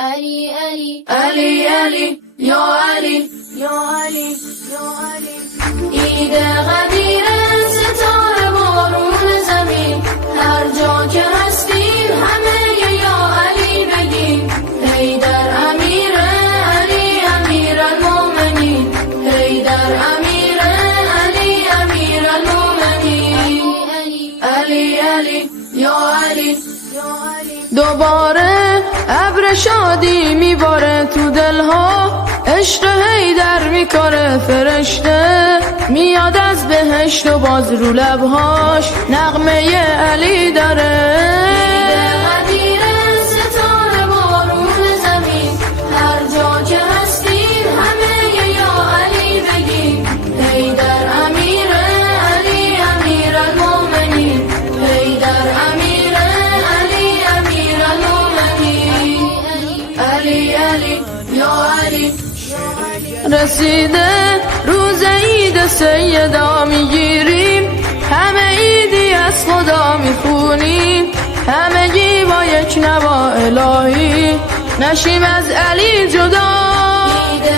علی علی علی علی یا علی یا علی یا علی عید قدیر ستاره بارون زمین هر جا که هستیم همه یا علی بگیم حیدر امیر علی امیر المومنین حیدر امیر علی امیر المومنین علی علی یا علی یا علی دوباره ابر شادی میباره تو دلها عشق حیدر میکاره فرشته میاد از بهشت و باز رو لبهاش نغمه علی داره قدیر ستاره بارون زمین هر جا که هستیم همه یا علی بگیم حیدر امیر علی امیر المومنین حیدر امیر علی امیر المومنین علی علی یا علی رسیده روز عید سیدا میگیریم همه عیدی از خدا میخونیم همگی با یک نوا الهی نشیم از علی جدا عید